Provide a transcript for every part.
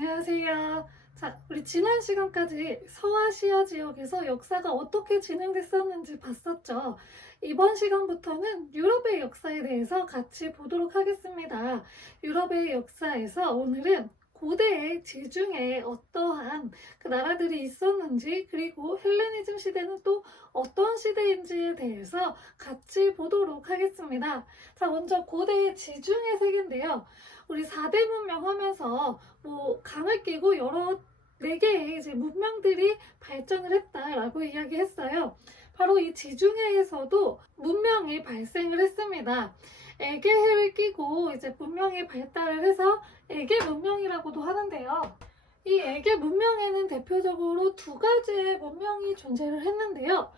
안녕하세요. 자, 우리 지난 시간까지 서아시아 지역에서 역사가 어떻게 진행됐었는지 봤었죠. 이번 시간부터는 유럽의 역사에 대해서 같이 보도록 하겠습니다. 유럽의 역사에서 오늘은 고대의 지중해에 어떠한 그 나라들이 있었는지, 그리고 헬레니즘 시대는 또 어떤 시대인지에 대해서 같이 보도록 하겠습니다. 자, 먼저 고대의 지중해 세계인데요. 우리 4대 문명 하면서 강을 끼고 여러 4개의 이제 문명들이 발전을 했다라고 이야기했어요. 바로 이 지중해에서도 문명이 발생을 했습니다. 에게해를 끼고 이제 문명이 발달을 해서 에게 문명이라고도 하는데요. 이 에게 문명에는 대표적으로 2가지의 문명이 존재를 했는데요.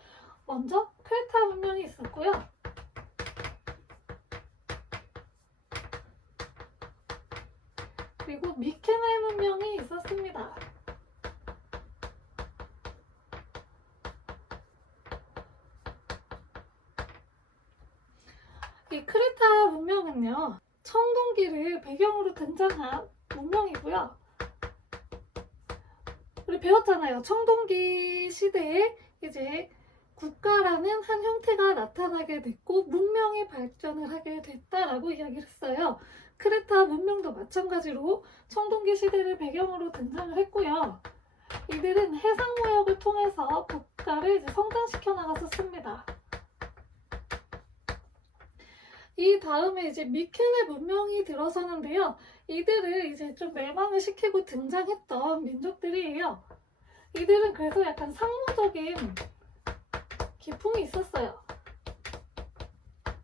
먼저 크레타 문명이 있었고요. 그리고 미케네 문명이 있었습니다. 이 크레타 문명은요, 청동기를 배경으로 등장한 문명이고요. 우리 배웠잖아요. 청동기 시대에 이제 국가라는 한 형태가 나타나게 됐고 문명이 발전을 하게 됐다라고 이야기를 했어요. 크레타 문명도 마찬가지로 청동기 시대를 배경으로 등장을 했고요. 이들은 해상무역을 통해서 국가를 이제 성장시켜 나갔었습니다. 이 다음에 이제 미케네 문명이 들어서는데요. 이들을 이제 좀 멸망을 시키고 등장했던 민족들이에요. 이들은 그래서 약간 상무적인 기풍이 있었어요.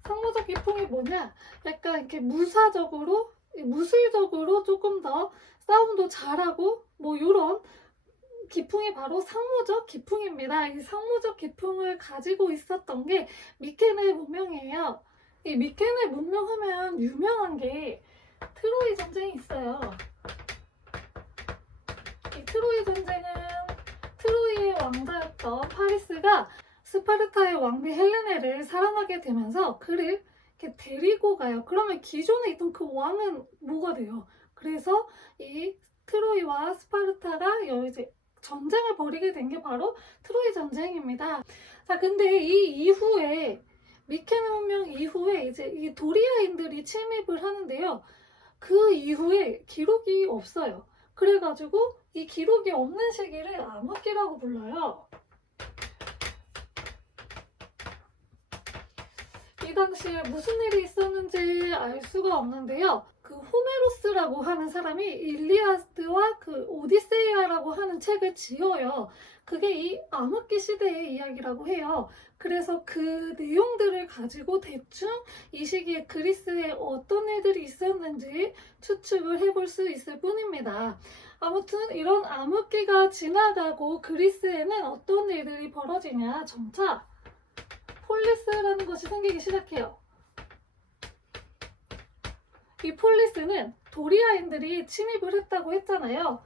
상무적 기풍이 뭐냐? 약간 이렇게 무사적으로, 무술적으로 조금 더 싸움도 잘하고 이런 기풍이 바로 상무적 기풍입니다. 이 상무적 기풍을 가지고 있었던 게 미케네 문명이에요. 이 미케네 문명 하면 유명한 게 트로이 전쟁이 있어요. 이 트로이 전쟁은 트로이의 왕자였던 파리스가 스파르타의 왕비 헬레네를 사랑하게 되면서 그를 이렇게 데리고 가요. 그러면 기존에 있던 그 왕은 뭐가 돼요? 그래서 이 트로이와 스파르타가 이제 전쟁을 벌이게 된 게 바로 트로이 전쟁입니다. 자, 근데 이 이후에 미케네 문명 이후에 이제 이 도리아인들이 침입을 하는데요. 그 이후에 기록이 없어요. 그래가지고 이 기록이 없는 시기를 암흑기라고 불러요. 이 당시에 무슨 일이 있었는지 알 수가 없는데요. 그 호메로스라고 하는 사람이 일리아드와 그 오디세이아라고 하는 책을 지어요. 그게 이 암흑기 시대의 이야기라고 해요. 그래서 그 내용들을 가지고 대충 이 시기에 그리스에 어떤 일들이 있었는지 추측을 해볼 수 있을 뿐입니다. 아무튼 이런 암흑기가 지나가고 그리스에는 어떤 일들이 벌어지냐, 점차 폴리스라는 것이 생기기 시작해요. 이 폴리스는 도리아인들이 침입을 했다고 했잖아요.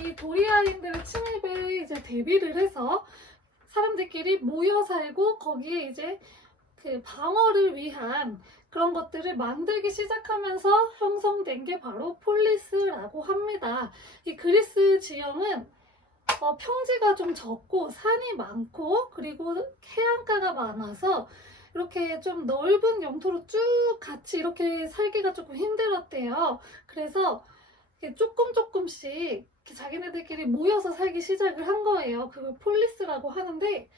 이 도리아인들의 침입에 이제 대비를 해서 사람들끼리 모여 살고 거기에 이제 그 방어를 위한 그런 것들을 만들기 시작하면서 형성된 게 바로 폴리스라고 합니다. 이 그리스 지형은 평지가 좀 적고 산이 많고 그리고 해안가가 많아서 이렇게 좀 넓은 영토로 쭉 같이 이렇게 살기가 조금 힘들었대요. 그래서 조금씩 자기네들끼리 모여서 살기 시작을 한 거예요. 그걸 폴리스라고 하는데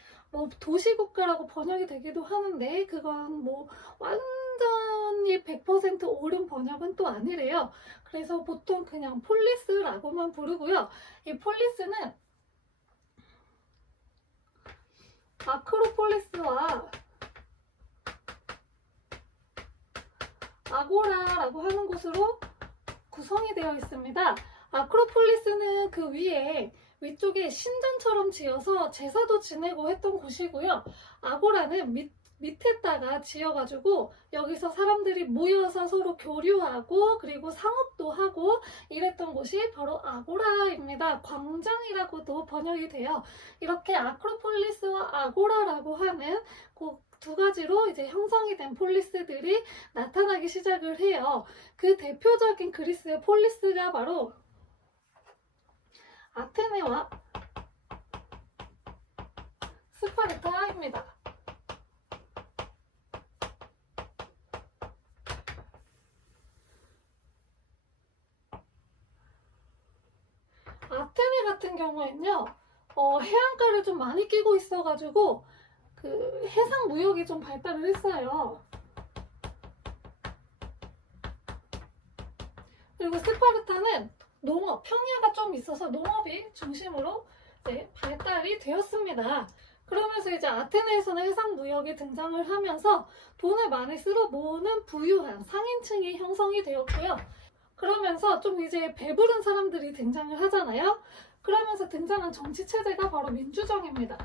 도시국가라고 번역이 되기도 하는데 그건 완전히 100% 옳은 번역은 또 아니래요. 그래서 보통 그냥 폴리스라고만 부르고요. 이 폴리스는 아크로폴리스와 아고라라고 하는 곳으로 구성이 되어 있습니다. 아크로폴리스는 그 위쪽에 신전처럼 지어서 제사도 지내고 했던 곳이고요. 아고라는 밑에다가 지어가지고 여기서 사람들이 모여서 서로 교류하고 그리고 상업도 하고 이랬던 곳이 바로 아고라입니다. 광장이라고도 번역이 돼요. 이렇게 아크로폴리스와 아고라라고 하는 두 가지로 이제 형성이 된 폴리스들이 나타나기 시작을 해요. 그 대표적인 그리스의 폴리스가 바로 아테네와 스파르타입니다. 아테네 같은 경우에는요, 해안가를 좀 많이 끼고 있어가지고 그 해상 무역이 좀 발달을 했어요. 그리고 스파르타는 농업, 평야가 좀 있어서 농업이 중심으로 이제 발달이 되었습니다. 그러면서 이제 아테네에서는 해상 무역이 등장을 하면서 돈을 많이 쓸어 모으는 부유한 상인층이 형성이 되었고요. 그러면서 좀 이제 배부른 사람들이 등장을 하잖아요. 그러면서 등장한 정치 체제가 바로 민주정입니다.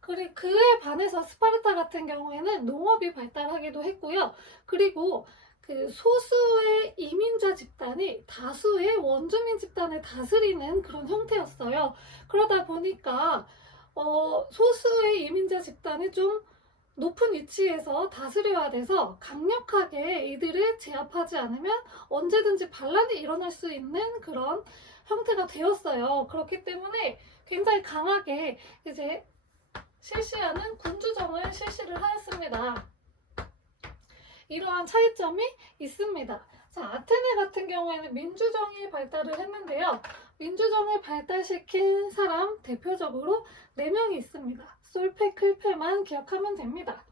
그리고 그에 반해서 스파르타 같은 경우에는 농업이 발달하기도 했고요. 그리고 그 소수의 이민자 집단이 다수의 원주민 집단을 다스리는 그런 형태였어요. 그러다 보니까 소수의 이민자 집단이 좀 높은 위치에서 다스려야 돼서 강력하게 이들을 제압하지 않으면 언제든지 반란이 일어날 수 있는 그런 형태가 되었어요. 그렇기 때문에 굉장히 강하게 이제 실시하는 군주정을 실시를 하였습니다. 이러한 차이점이 있습니다. 자, 아테네 같은 경우에는 민주정이 발달을 했는데요. 민주정을 발달시킨 사람 대표적으로 4명이 있습니다. 솔페, 클페만 기억하면 됩니다.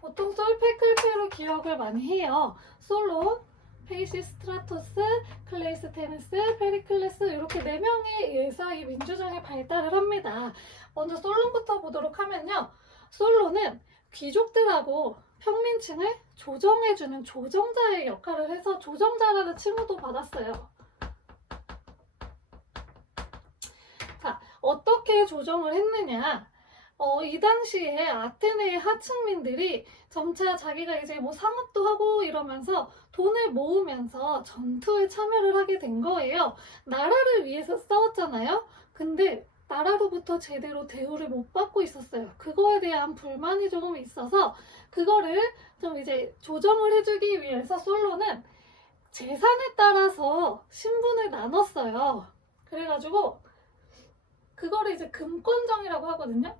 보통 솔페, 클페로 기억을 많이 해요. 솔론, 페이시스트라토스, 클레이스테네스, 페리클레스 이렇게 4명에 의해서 이 민주정이 발달을 합니다. 먼저 솔론부터 보도록 하면요. 솔론은 귀족들하고 평민층을 조정해주는 조정자의 역할을 해서 조정자라는 칭호도 받았어요. 자, 어떻게 조정을 했느냐? 이 당시에 아테네의 하층민들이 점차 자기가 이제 뭐 상업도 하고 이러면서 돈을 모으면서 전투에 참여를 하게 된 거예요. 나라를 위해서 싸웠잖아요. 근데 나라로부터 제대로 대우를 못 받고 있었어요. 그거에 대한 불만이 조금 있어서 그거를 좀 이제 조정을 해주기 위해서 솔로는 재산에 따라서 신분을 나눴어요. 그래가지고 그거를 이제 금권정이라고 하거든요.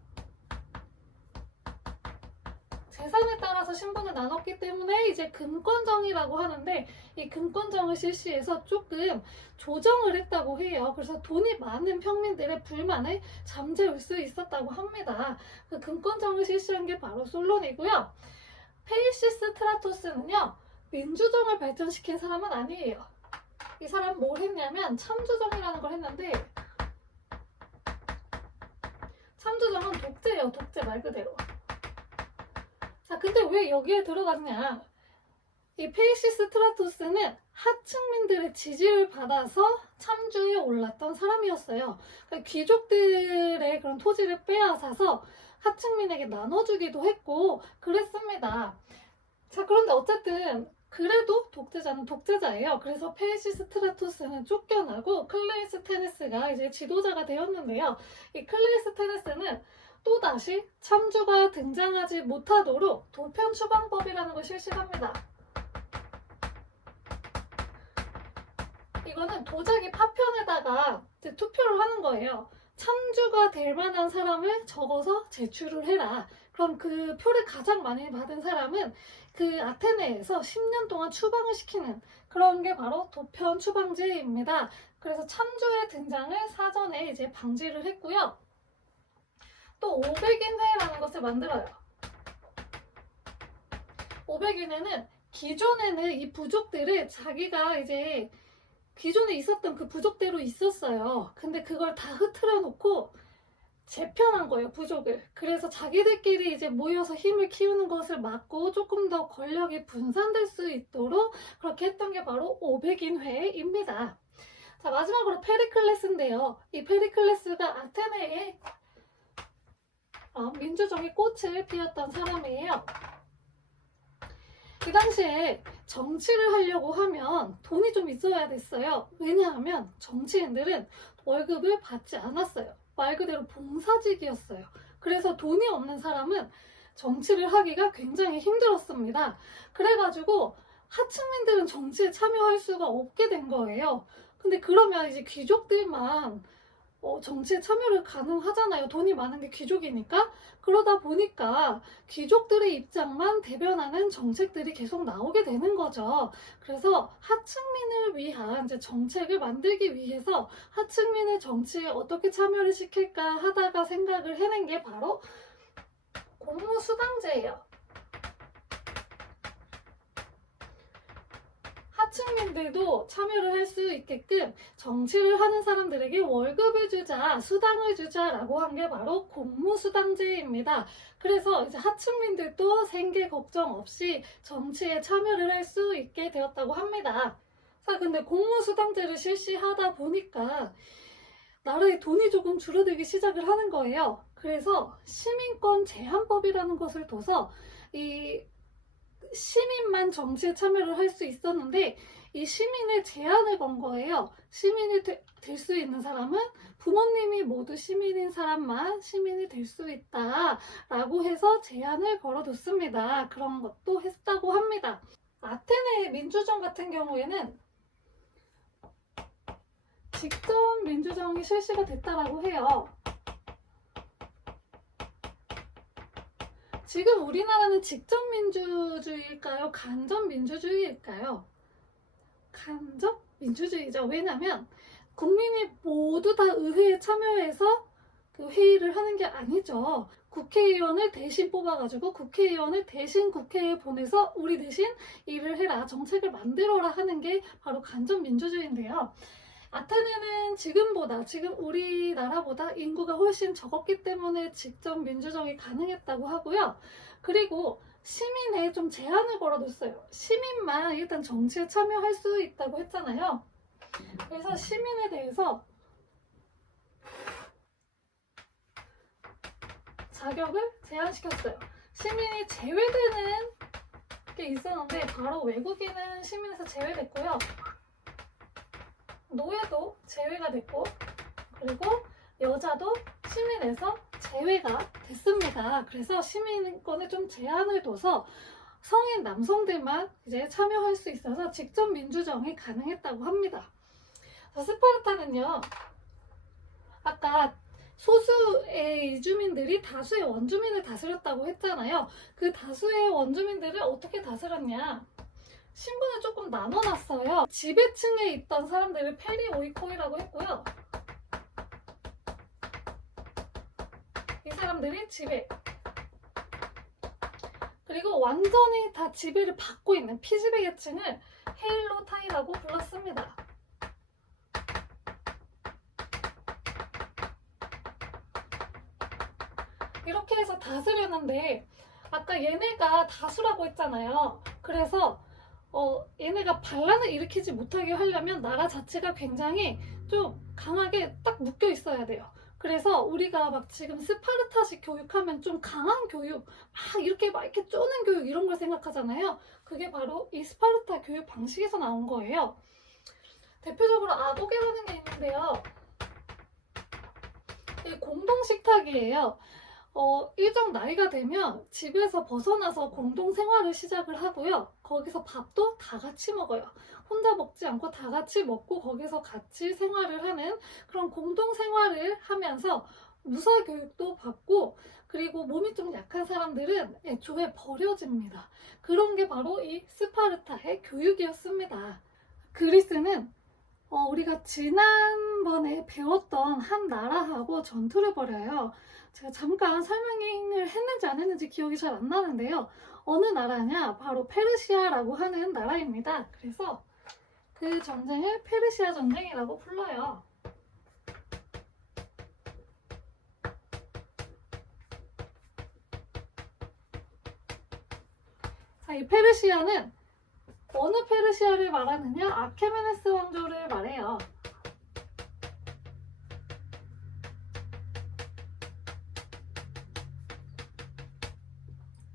재산에 따라서 신분을 나눴기 때문에 이제 금권정이라고 하는데 이 금권정을 실시해서 조금 조정을 했다고 해요. 그래서 돈이 많은 평민들의 불만을 잠재울 수 있었다고 합니다. 그 금권정을 실시한 게 바로 솔론이고요. 페이시스트라토스는요. 민주정을 발전시킨 사람은 아니에요. 이 사람은 뭘 했냐면 참주정이라는 걸 했는데 참주정은 독재예요. 독재 말 그대로. 자, 근데 왜 여기에 들어갔냐? 이 페이시스트라토스는 하층민들의 지지를 받아서 참주에 올랐던 사람이었어요. 그러니까 귀족들의 그런 토지를 빼앗아서 하층민에게 나눠주기도 했고 그랬습니다. 자, 그런데 어쨌든 그래도 독재자는 독재자예요. 그래서 페이시스트라토스는 쫓겨나고 클레이스테네스가 이제 지도자가 되었는데요. 이 클레이스테네스는 또다시 참주가 등장하지 못하도록 도편 추방법이라는 걸 실시합니다. 이거는 도자기 파편에다가 이제 투표를 하는 거예요. 참주가 될 만한 사람을 적어서 제출을 해라. 그럼 그 표를 가장 많이 받은 사람은 그 아테네에서 10년 동안 추방을 시키는 그런 게 바로 도편 추방제입니다. 그래서 참주의 등장을 사전에 이제 방지를 했고요. 또 500인회라는 것을 만들어요. 500인회는 기존에는 이 부족들을 자기가 이제 기존에 있었던 그 부족대로 있었어요. 근데 그걸 다 흐트려 놓고 재편한 거예요, 부족을. 그래서 자기들끼리 이제 모여서 힘을 키우는 것을 막고 조금 더 권력이 분산될 수 있도록 그렇게 했던 게 바로 500인회입니다. 자, 마지막으로 페리클레스인데요. 이 페리클레스가 아테네의 민주정의 꽃을 피웠던 사람이에요. 그 당시에 정치를 하려고 하면 돈이 좀 있어야 됐어요. 왜냐하면 정치인들은 월급을 받지 않았어요. 말 그대로 봉사직이었어요. 그래서 돈이 없는 사람은 정치를 하기가 굉장히 힘들었습니다. 그래가지고 하층민들은 정치에 참여할 수가 없게 된 거예요. 근데 그러면 이제 귀족들만 정치에 참여를 가능하잖아요. 돈이 많은 게 귀족이니까. 그러다 보니까 귀족들의 입장만 대변하는 정책들이 계속 나오게 되는 거죠. 그래서 하층민을 위한 이제 정책을 만들기 위해서 하층민을 정치에 어떻게 참여를 시킬까 하다가 생각을 해낸 게 바로 공무수당제예요. 하층민들도 참여를 할 수 있게끔 정치를 하는 사람들에게 월급을 주자, 수당을 주자라고 한 게 바로 공무수당제입니다. 그래서 이제 하층민들도 생계 걱정 없이 정치에 참여를 할 수 있게 되었다고 합니다. 자, 근데 공무수당제를 실시하다 보니까 나라의 돈이 조금 줄어들기 시작을 하는 거예요. 그래서 시민권 제한법이라는 것을 둬서 이 시민만 정치에 참여를 할 수 있었는데 이 시민의 제한을 건 거예요. 시민이 될 수 있는 사람은 부모님이 모두 시민인 사람만 시민이 될 수 있다 라고 해서 제한을 걸어뒀습니다. 그런 것도 했다고 합니다. 아테네 민주정 같은 경우에는 직접 민주정이 실시가 됐다라고 해요. 지금 우리나라는 직접 민주주의일까요? 간접 민주주의일까요? 간접 민주주의죠. 왜냐면 국민이 모두 다 의회에 참여해서 그 회의를 하는 게 아니죠. 국회의원을 대신 뽑아가지고 국회의원을 대신 국회에 보내서 우리 대신 일을 해라, 정책을 만들어라 하는 게 바로 간접 민주주의인데요. 아테네는 지금 우리나라보다 인구가 훨씬 적었기 때문에 직접 민주정이 가능했다고 하고요. 그리고 시민에 좀 제한을 걸어뒀어요. 시민만 일단 정치에 참여할 수 있다고 했잖아요. 그래서 시민에 대해서 자격을 제한시켰어요. 시민이 제외되는 게 있었는데 바로 외국인은 시민에서 제외됐고요. 노예도 제외가 됐고, 그리고 여자도 시민에서 제외가 됐습니다. 그래서 시민권에 좀 제한을 둬서 성인 남성들만 이제 참여할 수 있어서 직접 민주정이 가능했다고 합니다. 스파르타는요, 아까 소수의 이주민들이 다수의 원주민을 다스렸다고 했잖아요. 그 다수의 원주민들을 어떻게 다스렸냐? 신분을 조금 나눠놨어요. 지배층에 있던 사람들을 페리오이코이라고 했고요. 이 사람들이 지배. 그리고 완전히 다 지배를 받고 있는 피지배 계층을 헤일로타이라고 불렀습니다. 이렇게 해서 다스렸는데 아까 얘네가 다수라고 했잖아요. 그래서 얘네가 반란을 일으키지 못하게 하려면 나라 자체가 굉장히 좀 강하게 딱 묶여 있어야 돼요. 그래서 우리가 막 지금 스파르타식 교육하면 좀 강한 교육, 막 이렇게 쪼는 교육 이런 걸 생각하잖아요. 그게 바로 이 스파르타 교육 방식에서 나온 거예요. 대표적으로 아도게라는 게 있는데요. 이 공동 식탁이에요. 일정 나이가 되면 집에서 벗어나서 공동 생활을 시작을 하고요. 거기서 밥도 다 같이 먹어요. 혼자 먹지 않고 다 같이 먹고 거기서 같이 생활을 하는 그런 공동 생활을 하면서 무사 교육도 받고, 그리고 몸이 좀 약한 사람들은 애초에 버려집니다. 그런 게 바로 이 스파르타의 교육이었습니다. 그리스는 우리가 지난번에 배웠던 한 나라하고 전투를 벌여요. 제가 잠깐 설명을 했는지 안 했는지 기억이 잘 안 나는데요. 어느 나라냐? 바로 페르시아라고 하는 나라입니다. 그래서 그 전쟁을 페르시아 전쟁이라고 불러요. 자, 이 페르시아는 어느 페르시아를 말하느냐? 아케메네스 왕조를 말해요.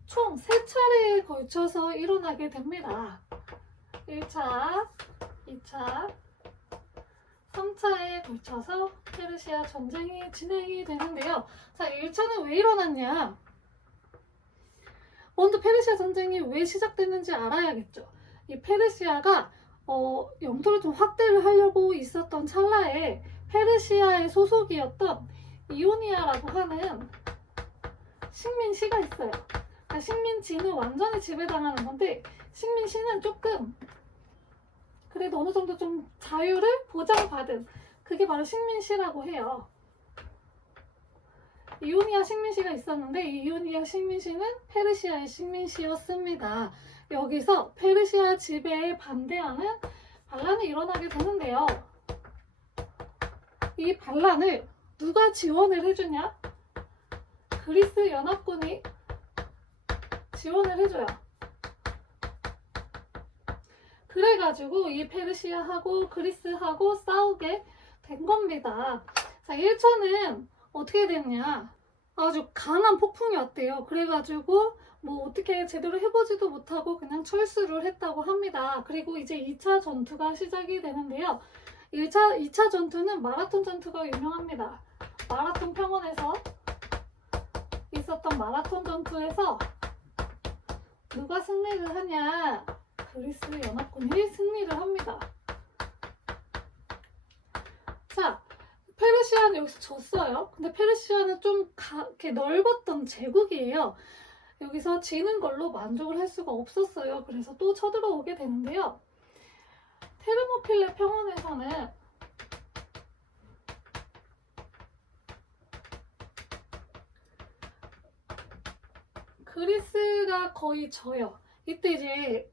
총 3차례에 걸쳐서 일어나게 됩니다. 1차, 2차, 3차에 걸쳐서 페르시아 전쟁이 진행이 되는데요. 자, 1차는 왜 일어났냐? 먼저 페르시아 전쟁이 왜 시작됐는지 알아야겠죠. 이 페르시아가 영토를 좀 확대를 하려고 있었던 찰나에 페르시아의 소속이었던 이오니아라고 하는 식민시가 있어요. 그러니까 식민지는 완전히 지배당하는 건데 식민시는 조금 그래도 어느 정도 좀 자유를 보장받은 그게 바로 식민시라고 해요. 이오니아 식민시가 있었는데 이 이오니아 식민시는 페르시아의 식민시였습니다. 여기서 페르시아 지배에 반대하는 반란이 일어나게 되는데요. 이 반란을 누가 지원을 해주냐? 그리스 연합군이 지원을 해줘요. 그래가지고 이 페르시아하고 그리스하고 싸우게 된 겁니다. 자, 1차는 어떻게 됐냐? 아주 강한 폭풍이 왔대요. 그래가지고 뭐 어떻게 제대로 해보지도 못하고 그냥 철수를 했다고 합니다. 그리고 이제 2차 전투가 시작이 되는데요. 2차 전투는 마라톤 전투가 유명합니다. 마라톤 평원에서 있었던 마라톤 전투에서 누가 승리를 하냐? 그리스 연합군이 승리를 합니다. 자, 페르시아는 여기서 졌어요. 근데 페르시아는 좀 이렇게 넓었던 제국이에요. 여기서 지는 걸로 만족을 할 수가 없었어요. 그래서 또 쳐들어오게 되는데요. 테르모필레 평원에서는 그리스가 거의 져요. 이때 이제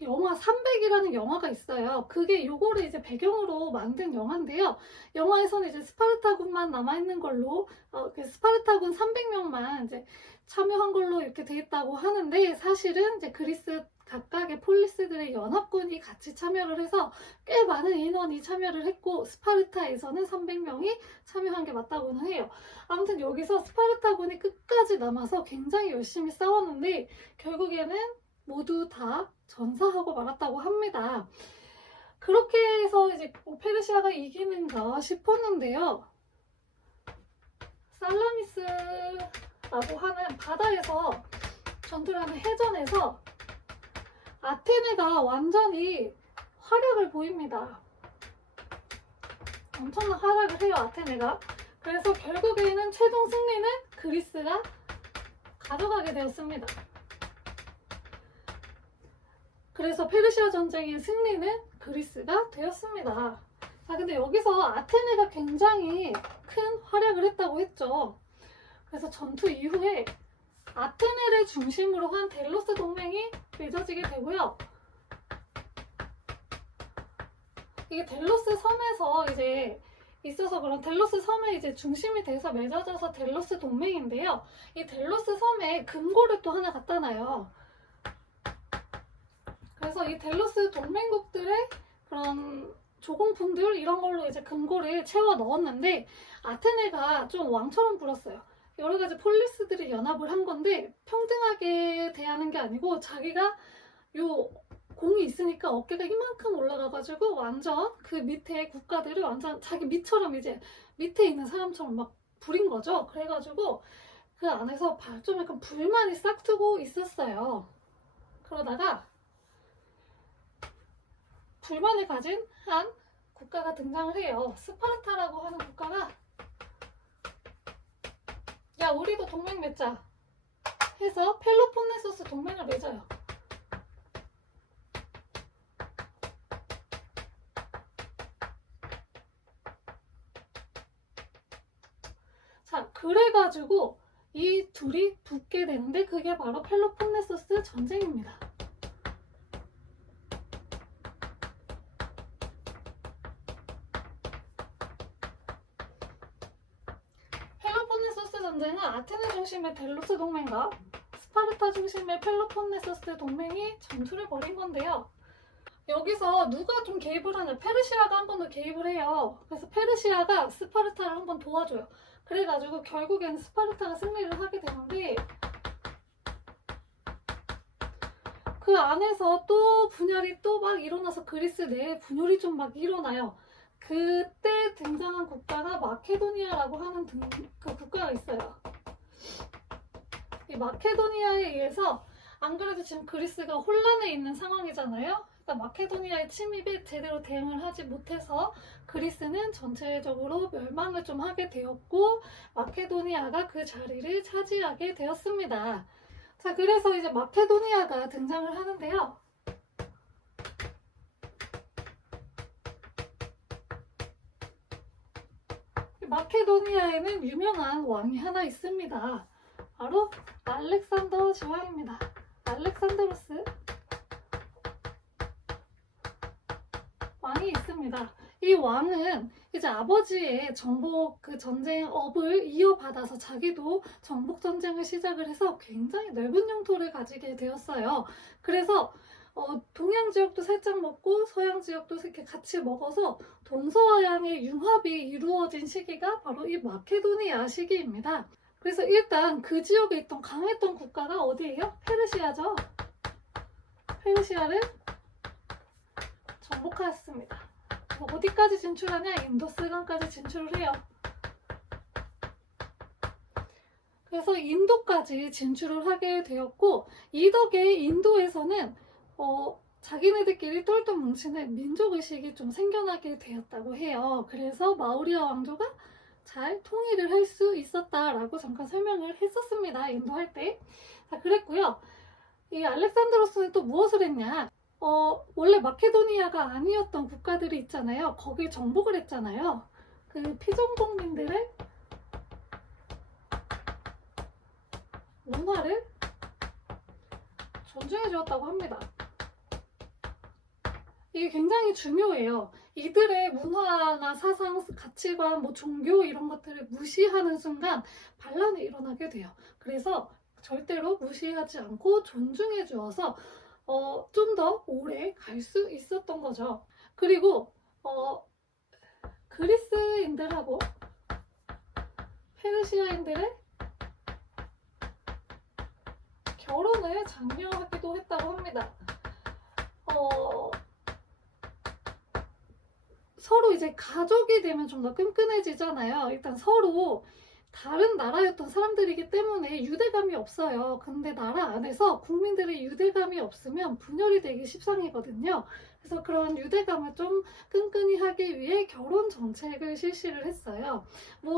영화 300이라는 영화가 있어요. 그게 요거를 이제 배경으로 만든 영화인데요. 영화에서는 이제 스파르타군만 남아있는 걸로, 스파르타군 300명만 이제 참여한 걸로 이렇게 돼 있다고 하는데, 사실은 이제 그리스 각각의 폴리스들의 연합군이 같이 참여를 해서 꽤 많은 인원이 참여를 했고, 스파르타에서는 300명이 참여한 게 맞다고는 해요. 아무튼 여기서 스파르타군이 끝까지 남아서 굉장히 열심히 싸웠는데, 결국에는 모두 다 전사하고 말았다고 합니다. 그렇게 해서 이제 페르시아가 이기는가 싶었는데요. 살라미스라고 하는 바다에서 전투를 하는 해전에서 아테네가 완전히 활약을 보입니다. 엄청난 활약을 해요, 아테네가. 그래서 결국에는 최종 승리는 그리스가 가져가게 되었습니다. 그래서 페르시아 전쟁의 승리는 그리스가 되었습니다. 자, 근데 여기서 아테네가 굉장히 큰 활약을 했다고 했죠. 그래서 전투 이후에 아테네를 중심으로 한 델로스 동맹이 맺어지게 되고요. 이게 델로스 섬에서 이제 있어서 그런 델로스 섬에 이제 중심이 돼서 맺어져서 델로스 동맹인데요. 이 델로스 섬에 금고를 또 하나 갖다 놔요. 그래서 이 델로스 동맹국들의 그런 조공품들 이런 걸로 이제 금고를 채워 넣었는데 아테네가 좀 왕처럼 굴었어요. 여러 가지 폴리스들이 연합을 한 건데 평등하게 대하는 게 아니고 자기가 요 공이 있으니까 어깨가 이만큼 올라가가지고 완전 그 밑에 국가들을 완전 자기 밑처럼 이제 밑에 있는 사람처럼 막 부린 거죠. 그래가지고 그 안에서 좀 약간 불만이 싹트고 있었어요. 그러다가 불만을 가진 한 국가가 등장을 해요. 스파르타라고 하는 국가가 야, 우리도 동맹 맺자 해서 펠로폰네소스 동맹을 맺어요. 자, 그래가지고 이 둘이 붙게 되는데 그게 바로 펠로폰네소스 전쟁입니다. 펠로폰네소스 전쟁은 아테네 중심의 델로스 동맹과 스파르타 중심의 펠로폰네소스 동맹이 전투를 벌인 건데요. 여기서 누가 좀 개입을 하냐? 페르시아가 한 번 더 개입을 해요. 그래서 페르시아가 스파르타를 한 번 도와줘요. 그래가지고 결국엔 스파르타가 승리를 하게 되는데, 그 안에서 또 분열이 또 막 일어나서 그리스 내에 분열이 좀 막 일어나요. 그때 등장한 국가가 마케도니아라고 하는 그 국가가 있어요. 이 마케도니아에 의해서, 안 그래도 지금 그리스가 혼란에 있는 상황이잖아요. 그러니까 마케도니아의 침입에 제대로 대응을 하지 못해서 그리스는 전체적으로 멸망을 좀 하게 되었고, 마케도니아가 그 자리를 차지하게 되었습니다. 자, 그래서 이제 마케도니아가 등장을 하는데요. 마케도니아에는 유명한 왕이 하나 있습니다. 바로 알렉산더 제왕입니다. 알렉산드로스 왕이 있습니다. 이 왕은 이제 아버지의 정복 그 전쟁 업을 이어받아서 자기도 정복 전쟁을 시작을 해서 굉장히 넓은 영토를 가지게 되었어요. 그래서 동양 지역도 살짝 먹고 서양 지역도 이렇게 같이 먹어서 동서양의 융합이 이루어진 시기가 바로 이 마케도니아 시기입니다. 그래서 일단 그 지역에 있던 강했던 국가가 어디예요? 페르시아죠. 페르시아를 정복하였습니다. 어디까지 진출하냐? 인도스강까지 진출을 해요. 그래서 인도까지 진출을 하게 되었고, 이 덕에 인도에서는 자기네들끼리 똘똘 뭉치는 민족의식이 좀 생겨나게 되었다고 해요. 그래서 마우리아 왕조가 잘 통일을 할 수 있었다라고 잠깐 설명을 했었습니다. 인도할 때. 자, 그랬고요. 이 알렉산드로스는 또 무엇을 했냐? 원래 마케도니아가 아니었던 국가들이 있잖아요. 거길 정복을 했잖아요. 그 피정복민들의 문화를 존중해 주었다고 합니다. 이게 굉장히 중요해요. 이들의 문화나 사상, 가치관, 종교 이런 것들을 무시하는 순간 반란이 일어나게 돼요. 그래서 절대로 무시하지 않고 존중해 주어서 좀 더 오래 갈 수 있었던 거죠. 그리고 그리스인들하고 페르시아인들의 결혼을 장려하기도 했다고 합니다. 서로 이제 가족이 되면 좀 더 끈끈해지잖아요. 일단 서로 다른 나라였던 사람들이기 때문에 유대감이 없어요. 근데 나라 안에서 국민들의 유대감이 없으면 분열이 되기 십상이거든요. 그래서 그런 유대감을 좀 끈끈히 하기 위해 결혼 정책을 실시를 했어요.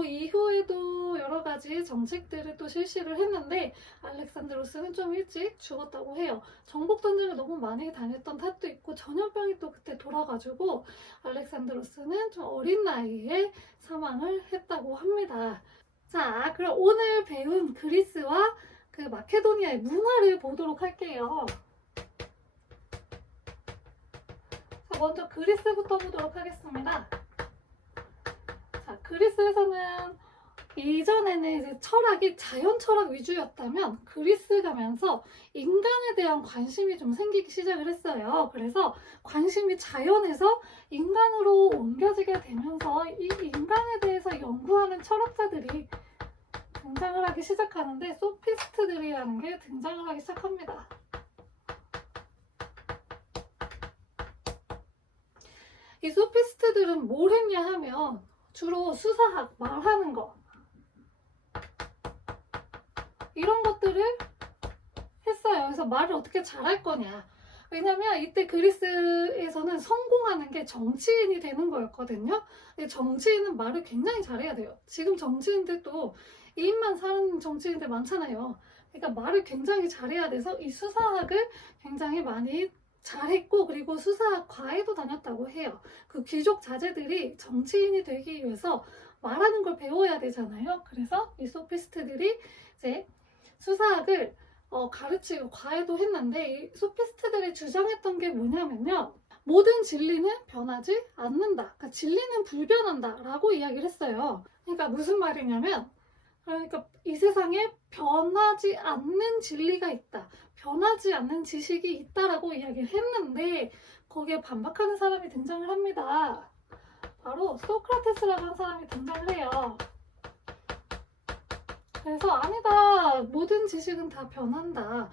이후에도 여러 가지 정책들을 또 실시를 했는데 알렉산드로스는 좀 일찍 죽었다고 해요. 정복 전쟁을 너무 많이 다녔던 탓도 있고 전염병이 또 그때 돌아가지고 알렉산드로스는 좀 어린 나이에 사망을 했다고 합니다. 자, 그럼 오늘 배운 그리스와 그 마케도니아의 문화를 보도록 할게요. 자, 먼저 그리스부터 보도록 하겠습니다. 자, 그리스에서는 이전에는 이제 철학이 자연 철학 위주였다면 그리스 가면서 인간에 대한 관심이 좀 생기기 시작을 했어요. 그래서 관심이 자연에서 인간으로 옮겨지게 되면서 이 인간에 대해서 연구하는 철학자들이 등장을 하기 시작하는데 소피스트들이라는 게 등장을 하기 시작합니다. 이 소피스트들은 뭘 했냐 하면 주로 수사학, 말하는 거 이런 것들을 했어요. 그래서 말을 어떻게 잘할 거냐. 왜냐면 이때 그리스에서는 성공하는 게 정치인이 되는 거였거든요. 정치인은 말을 굉장히 잘해야 돼요. 지금 정치인들도 이익만 사는 정치인들 많잖아요. 그러니까 말을 굉장히 잘해야 돼서 이 수사학을 굉장히 많이 잘했고, 그리고 수사학 과에도 다녔다고 해요. 그 귀족 자제들이 정치인이 되기 위해서 말하는 걸 배워야 되잖아요. 그래서 이 소피스트들이 이제 수사학을 가르치고 과외도 했는데, 이 소피스트들이 주장했던 게 뭐냐면요, 모든 진리는 변하지 않는다. 그러니까 진리는 불변한다 라고 이야기를 했어요. 그러니까 무슨 말이냐면 그러니까 이 세상에 변하지 않는 진리가 있다, 변하지 않는 지식이 있다라고 이야기를 했는데 거기에 반박하는 사람이 등장을 합니다. 바로 소크라테스라고 하는 사람이 등장을 해요. 그래서 아니다, 모든 지식은 다 변한다.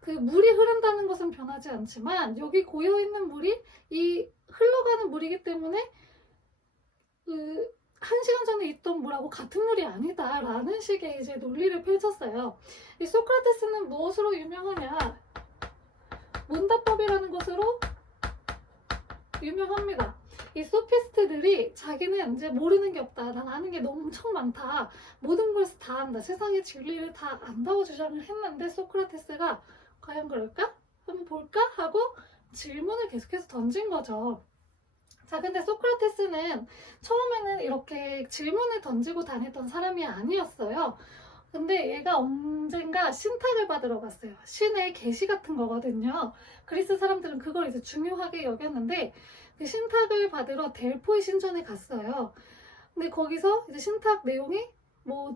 그 물이 흐른다는 것은 변하지 않지만 여기 고여있는 물이 이 흘러가는 물이기 때문에 그 1시간 전에 있던 물하고 같은 물이 아니다 라는 식의 이제 논리를 펼쳤어요. 이 소크라테스는 무엇으로 유명하냐? 문답법이라는 것으로 유명합니다. 이 소피스트들이 자기는 이제 모르는 게 없다, 난 아는 게 너무 엄청 많다, 모든 걸 다 안다, 세상의 진리를 다 안다고 주장을 했는데 소크라테스가 과연 그럴까? 한번 볼까? 하고 질문을 계속해서 던진 거죠. 자, 근데 소크라테스는 처음에는 이렇게 질문을 던지고 다녔던 사람이 아니었어요. 근데 얘가 언젠가 신탁을 받으러 갔어요. 신의 계시 같은 거거든요. 그리스 사람들은 그걸 이제 중요하게 여겼는데 그 신탁을 받으러 델포이 신전에 갔어요. 근데 거기서 이제 신탁 내용이 뭐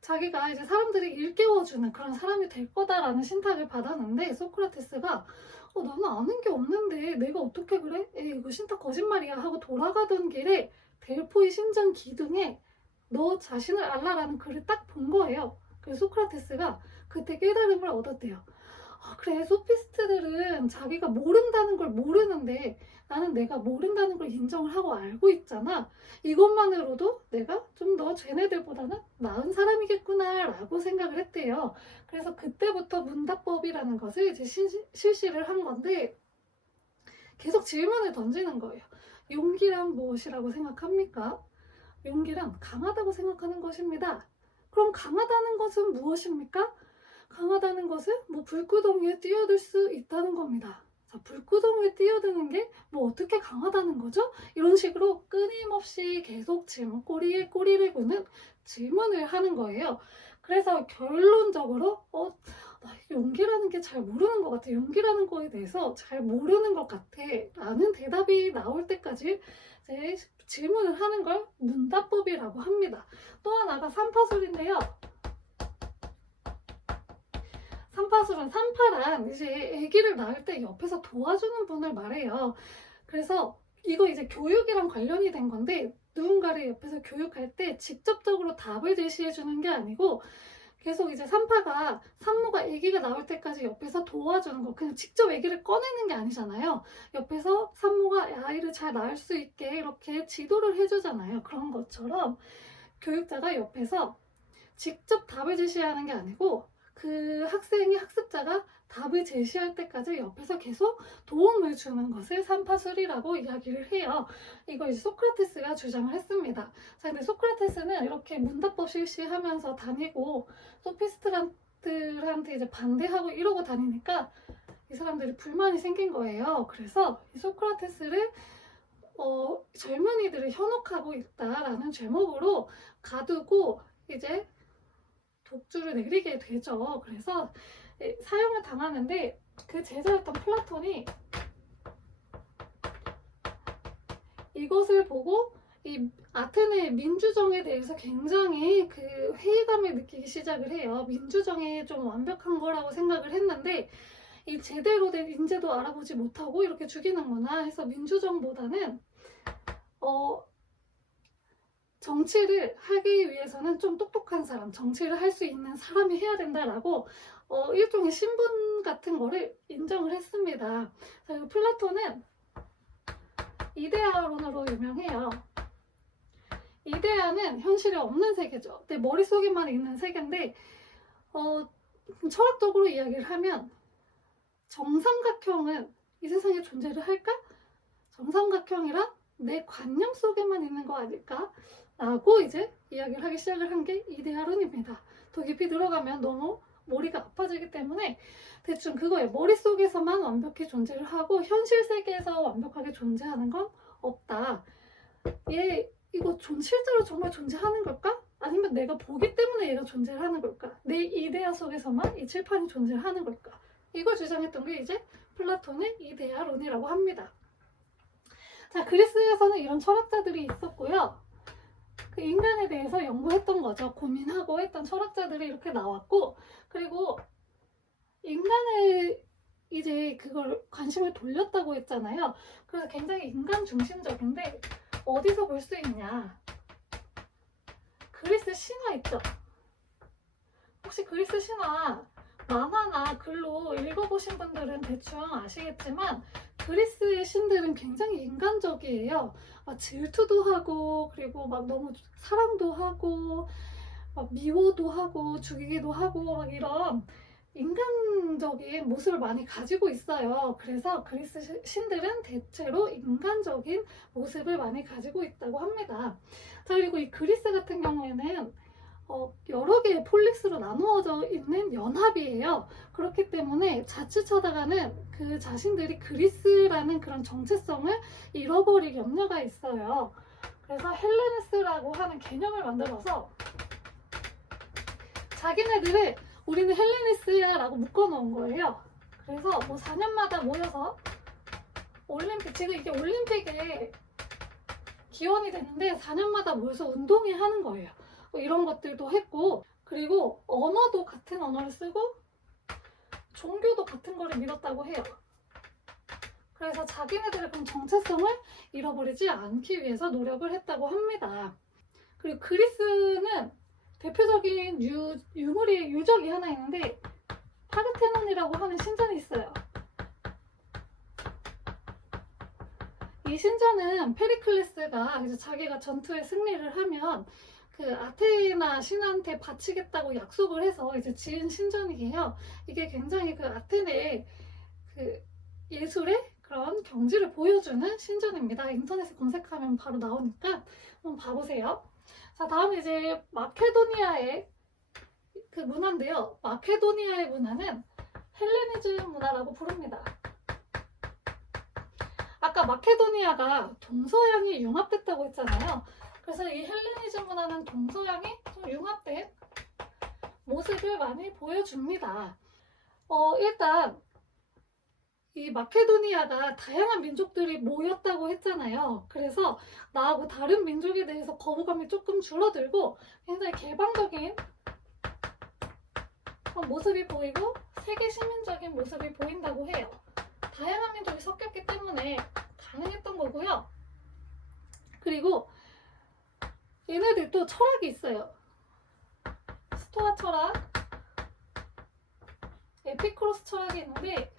자기가 이제 사람들이 일깨워주는 그런 사람이 될 거다라는 신탁을 받았는데 소크라테스가 나는 아는 게 없는데 내가 어떻게 그래? 에이, 이거 신탁 거짓말이야 하고 돌아가던 길에 델포이 신전 기둥에 너 자신을 알라라는 글을 딱 본 거예요. 그래서 소크라테스가 그때 깨달음을 얻었대요. 아, 그래, 소피스트들은 자기가 모른다는 걸 모르는데 나는 내가 모른다는 걸 인정을 하고 알고 있잖아. 이것만으로도 내가 좀 더 쟤네들보다는 나은 사람이겠구나 라고 생각을 했대요. 그래서 그때부터 문답법이라는 것을 이제 실시를 한 건데 계속 질문을 던지는 거예요. 용기란 무엇이라고 생각합니까? 용기란 강하다고 생각하는 것입니다. 그럼 강하다는 것은 무엇입니까? 강하다는 것은 뭐 불구덩이에 뛰어들 수 있다는 겁니다. 자, 불구덩이에 뛰어드는 게 뭐 어떻게 강하다는 거죠? 이런 식으로 끊임없이 계속 질문 꼬리에 꼬리를 구는 질문을 하는 거예요. 그래서 결론적으로 나 용기라는 게 잘 모르는 것 같아, 용기라는 거에 대해서 잘 모르는 것 같아 라는 대답이 나올 때까지 이제 질문을 하는 걸 문답법이라고 합니다. 또 하나가 삼파술인데요. 삼파술은 삼파란 이제 아기를 낳을 때 옆에서 도와주는 분을 말해요. 그래서 이거 이제 교육이랑 관련이 된 건데 누군가를 옆에서 교육할 때 직접적으로 답을 제시해 주는 게 아니고 계속 이제 산모가 아기가 나올 때까지 옆에서 도와주는 거, 그냥 직접 아기를 꺼내는 게 아니잖아요. 옆에서 산모가 아이를 잘 낳을 수 있게 이렇게 지도를 해주잖아요. 그런 것처럼 교육자가 옆에서 직접 답을 제시하는 게 아니고 그 학습자가 답을 제시할 때까지 옆에서 계속 도움을 주는 것을 삼파술이라고 이야기를 해요. 이거 이제 소크라테스가 주장을 했습니다. 자, 근데 소크라테스는 이렇게 문답법 실시하면서 다니고 소피스트들한테 이제 반대하고 이러고 다니니까 이 사람들이 불만이 생긴 거예요. 그래서 이 소크라테스를 젊은이들을 현혹하고 있다라는 제목으로 가두고 이제 독주를 내리게 되죠. 그래서 사형을 당하는데 그 제자였던 플라톤이 이것을 보고 이 아테네의 민주정에 대해서 굉장히 그 회의감을 느끼기 시작을 해요. 민주정이 좀 완벽한 거라고 생각을 했는데 이 제대로 된 인재도 알아보지 못하고 이렇게 죽이는구나 해서 민주정보다는 정치를 하기 위해서는 좀 똑똑한 사람, 정치를 할 수 있는 사람이 해야 된다라고 일종의 신분 같은 거를 인정을 했습니다. 자, 플라톤은 이데아론으로 유명해요. 이데아는 현실에 없는 세계죠. 내 머릿속에만 있는 세계인데 철학적으로 이야기를 하면 정삼각형은 이 세상에 존재를 할까? 정삼각형이란 내 관념 속에만 있는 거 아닐까? 라고 이제 이야기를 하기 시작을 한 게 이데아론입니다. 더 깊이 들어가면 너무 머리가 아파지기 때문에 대충 그거예요. 머릿속에서만 완벽히 존재를 하고 현실 세계에서 완벽하게 존재하는 건 없다. 이거 실제로 정말 존재하는 걸까? 아니면 내가 보기 때문에 얘가 존재를 하는 걸까? 내 이데아 속에서만 이 칠판이 존재하는 걸까? 이걸 주장했던 게 이제 플라톤의 이데아론이라고 합니다. 자, 그리스에서는 이런 철학자들이 있었고요. 그 인간에 대해서 연구했던 거죠. 고민하고 했던 철학자들이 이렇게 나왔고, 그리고 인간을 이제 그걸 관심을 돌렸다고 했잖아요. 그래서 굉장히 인간 중심적인데 어디서 볼 수 있냐? 그리스 신화 있죠? 혹시 그리스 신화 만화나 글로 읽어보신 분들은 대충 아시겠지만 그리스의 신들은 굉장히 인간적이에요. 막 질투도 하고 그리고 막 너무 사랑도 하고 막 미워도 하고 죽이기도 하고 막 이런 인간적인 모습을 많이 가지고 있어요. 그래서 그리스 신들은 대체로 인간적인 모습을 많이 가지고 있다고 합니다. 자, 그리고 이 그리스 같은 경우에는 여러 개의 폴리스로 나누어져 있는 연합이에요. 그렇기 때문에 자칫하다가는 그 자신들이 그리스라는 그런 정체성을 잃어버릴 염려가 있어요. 그래서 헬레네스라고 하는 개념을 만들어서 자기네들을 우리는 헬레네스야 라고 묶어놓은 거예요. 그래서 뭐 4년마다 모여서 올림픽, 지금 이게 올림픽에 기원이 되는데 4년마다 모여서 운동회 하는 거예요. 뭐 이런 것들도 했고, 그리고 언어도 같은 언어를 쓰고 종교도 같은 거를 믿었다고 해요. 그래서 자기네들의 그런 정체성을 잃어버리지 않기 위해서 노력을 했다고 합니다. 그리고 그리스는 대표적인 유물이 유적이 하나 있는데 파르테논이라고 하는 신전이 있어요. 이 신전은 페리클레스가 이제 자기가 전투에 승리를 하면 그 아테나 신한테 바치겠다고 약속을 해서 이제 지은 신전이에요. 이게 굉장히 그 아테네의 그 예술의 그런 경지를 보여주는 신전입니다. 인터넷에 검색하면 바로 나오니까 한번 봐보세요. 자, 다음 이제 마케도니아의 그 문화인데요. 마케도니아의 문화는 헬레니즘 문화라고 부릅니다. 아까 마케도니아가 동서양이 융합됐다고 했잖아요. 그래서 이 헬레니즘 문화는 동서양이 좀 융합된 모습을 많이 보여줍니다. 일단 이 마케도니아가 다양한 민족들이 모였다고 했잖아요. 그래서 나하고 다른 민족에 대해서 거부감이 조금 줄어들고 굉장히 개방적인 모습이 보이고 세계 시민적인 모습이 보인다고 해요. 다양한 민족이 섞였기 때문에 가능했던 거고요. 그리고 얘네들도 철학이 있어요. 스토아 철학, 에피쿠로스 철학이 있는데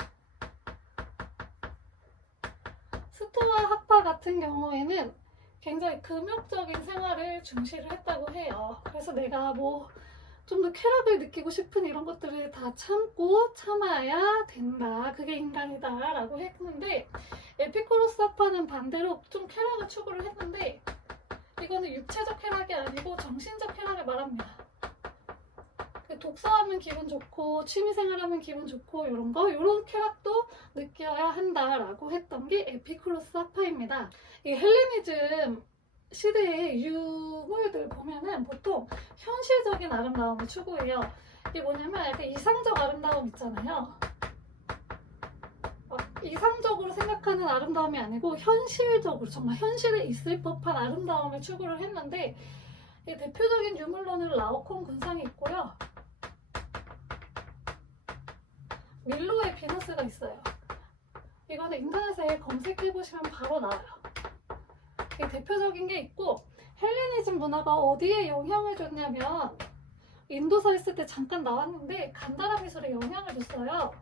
스토아 학파 같은 경우에는 굉장히 금욕적인 생활을 중시를 했다고 해요. 그래서 내가 뭐 좀 더 쾌락을 느끼고 싶은 이런 것들을 다 참고 참아야 된다. 그게 인간이다 라고 했는데 에피쿠로스 학파는 반대로 좀 쾌락을 추구를 했는데 이거는 육체적 쾌락이 아니고 정신적 쾌락을 말합니다. 독서하면 기분 좋고 취미생활하면 기분 좋고 이런 쾌락도 느껴야 한다라고 했던 게 에피쿠로스 학파입니다. 이 헬레니즘 시대의 유물들 보면은 보통 현실적인 아름다움을 추구해요. 이게 뭐냐면 약간 이상적 아름다움 있잖아요. 이상적으로 생각하는 아름다움이 아니고 현실적으로 정말 현실에 있을 법한 아름다움을 추구를 했는데 이 대표적인 유물로는 라오콘 군상이 있고요. 밀로의 비너스가 있어요. 이거는 인터넷에 검색해보시면 바로 나와요. 이게 대표적인 게 있고 헬레니즘 문화가 어디에 영향을 줬냐면 인도서 있을 때 잠깐 나왔는데 간다라 미술에 영향을 줬어요.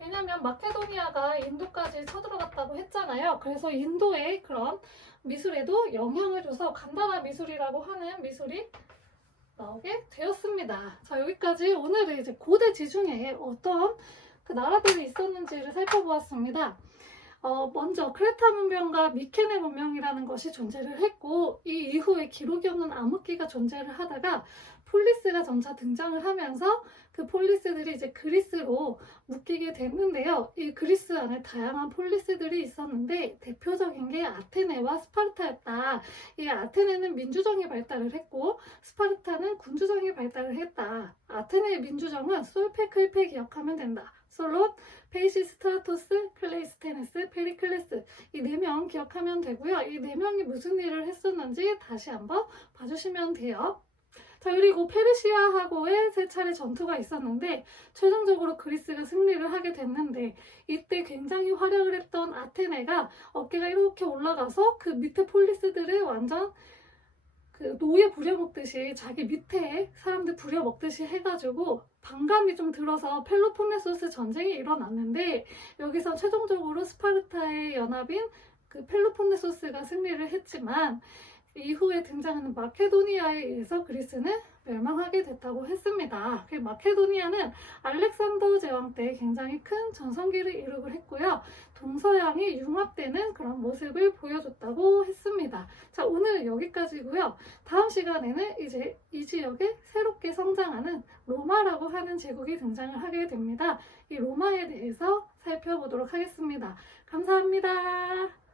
왜냐면 마케도니아가 인도까지 쳐들어갔다고 했잖아요. 그래서 인도의 그런 미술에도 영향을 줘서 간다라 미술이라고 하는 미술이 나오게 되었습니다. 자, 여기까지 오늘은 이제 고대 지중해에 어떤 그 나라들이 있었는지를 살펴보았습니다. 먼저 크레타 문명과 미케네 문명이라는 것이 존재를 했고 이 이후에 기록이 없는 암흑기가 존재를 하다가 폴리스가 점차 등장을 하면서 그 폴리스들이 이제 그리스로 묶이게 됐는데요. 이 그리스 안에 다양한 폴리스들이 있었는데 대표적인 게 아테네와 스파르타였다. 이 아테네는 민주정이 발달을 했고 스파르타는 군주정이 발달을 했다. 아테네의 민주정은 솔페 클페 기억하면 된다. 솔론, 페이시스트라토스, 클레이스테네스, 페리클레스 이 4명 기억하면 되고요. 이 4명이 무슨 일을 했었는지 다시 한번 봐주시면 돼요. 자, 그리고 페르시아하고의 3차례 전투가 있었는데 최종적으로 그리스가 승리를 하게 됐는데 이때 굉장히 활약을 했던 아테네가 어깨가 이렇게 올라가서 그 밑에 폴리스들을 완전 그 노예 부려먹듯이 자기 밑에 사람들 부려먹듯이 해가지고 반감이 좀 들어서 펠로폰네소스 전쟁이 일어났는데 여기서 최종적으로 스파르타의 연합인 그 펠로폰네소스가 승리를 했지만 이후에 등장하는 마케도니아에 의해서 그리스는 멸망하게 됐다고 했습니다. 그 마케도니아는 알렉산더 제왕 때 굉장히 큰 전성기를 이루고 했고요. 동서양이 융합되는 그런 모습을 보여줬다고 했습니다. 자, 오늘 여기까지고요. 다음 시간에는 이제 이 지역에 새롭게 성장하는 로마라고 하는 제국이 등장을 하게 됩니다. 이 로마에 대해서 살펴보도록 하겠습니다. 감사합니다.